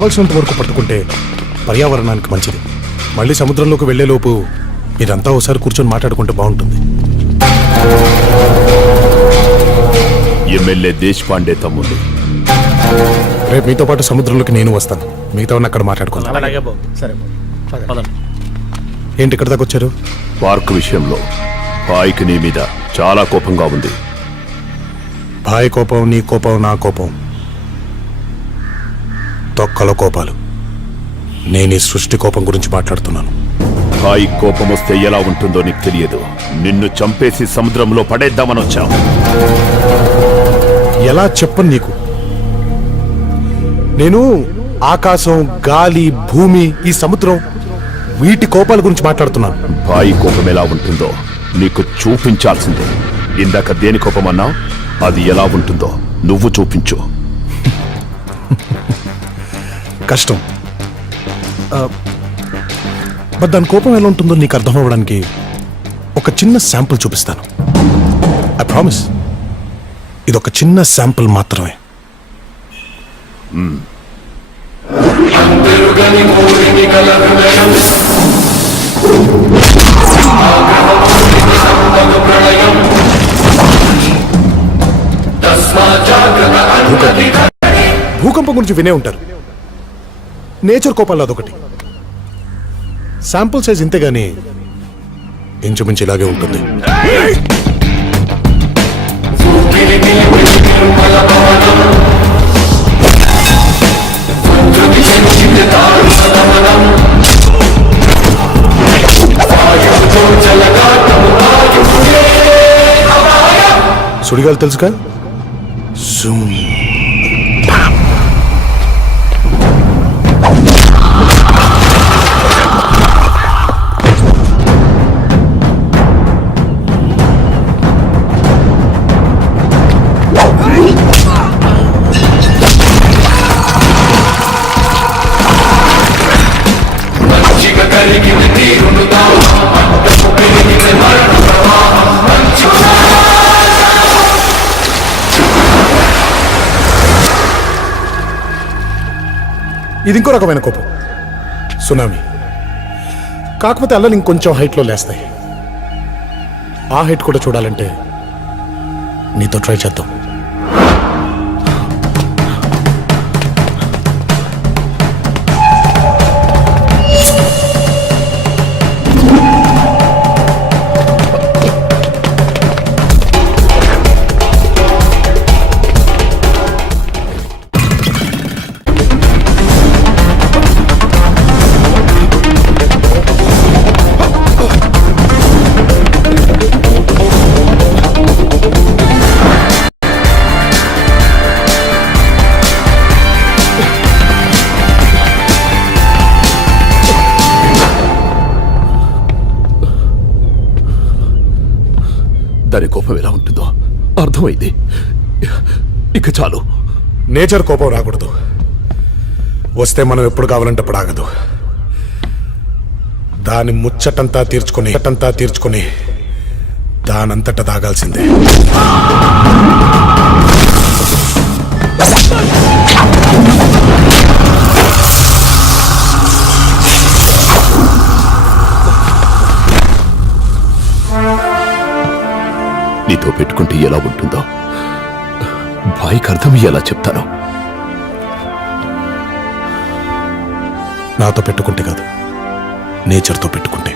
కావాల్సినంత వరకు పట్టుకుంటే పర్యావరణానికి మంచిది. మళ్ళీ సముద్రంలోకి వెళ్లేలోపు మీరంతా ఒకసారి కూర్చొని మాట్లాడుకుంటే బాగుంటుంది. ఎమ్మెల్యే దేశపాండే తమ్ముడు, రేపు మీతో పాటు సముద్రంలోకి నేను వస్తాను. మిగతా అక్కడ మాట్లాడుకుందాం. ఏంటి ఇక్కడ దాకా వచ్చారు? పార్క్ విషయంలో భాయ్కి నీ మీద చాలా కోపంగా ఉంది. భాయ్ కోపం, నీ కోపం, నా కోపం తొక్కల కోపాలు. నేను ఈ సృష్టి కోపం గురించి మాట్లాడుతున్నాను. భాయ్ కోపం వస్తే ఎలా ఉంటుందో నీకు తెలియదు. నిన్ను చంపేసి సముద్రంలో పడేద్దామని వచ్చావు. ఎలా చెప్పను నీకు? నేను ఆకాశం, గాలి, భూమి, ఈ సముద్రం, వీటి కోపాల గురించి మాట్లాడుతున్నాను. భాయ్ కోపం ఎలా ఉంటుందో నీకు చూపించాల్సిందే. ఇందాక దేని కోపం అన్నావు? అది ఎలా ఉంటుందో నువ్వు చూపించు. కష్టం. బట్ దాని కోపం ఎలా ఉంటుందో నీకు అర్థం అవ్వడానికి ఒక చిన్న శాంపుల్ చూపిస్తాను. ఐ ప్రామిస్, ఇది ఒక చిన్న శాంపుల్ మాత్రమే. భూకంపం గురించి వినే ఉంటారు. నేచర్ కోపాల్లో అదొకటి. శాంపుల్ సైజ్ ఇంతేగాని ఇంచుమించు ఇలాగే ఉంటుంది. సుడిగాలు తెలుసుగా? జూమ్. ఇది ఇంకో రకమైన కోపం, సునామీ. కాకపోతే అల్లలు ఇంకొంచెం హైట్లో లేస్తాయి. ఆ హైట్ కూడా చూడాలంటే నీతో ట్రై చేద్దాం. దాని కోపం ఎలా ఉంటుందో అర్థమైంది. ఇక చాలు. నేచర్ కోపం రాకూడదు. వస్తే మనం ఎప్పుడు కావాలంటే అప్పుడు ఆగదు. దాని ముచ్చటంతా తీర్చుకొని దానంతట తాగాల్సిందే. నీతో పెట్టుకుంటే ఎలా ఉంటుందో భాయ్కి అర్థం ఎలా చెప్తాను? నాతో పెట్టుకుంటే కాదు, నేచర్తో పెట్టుకుంటే.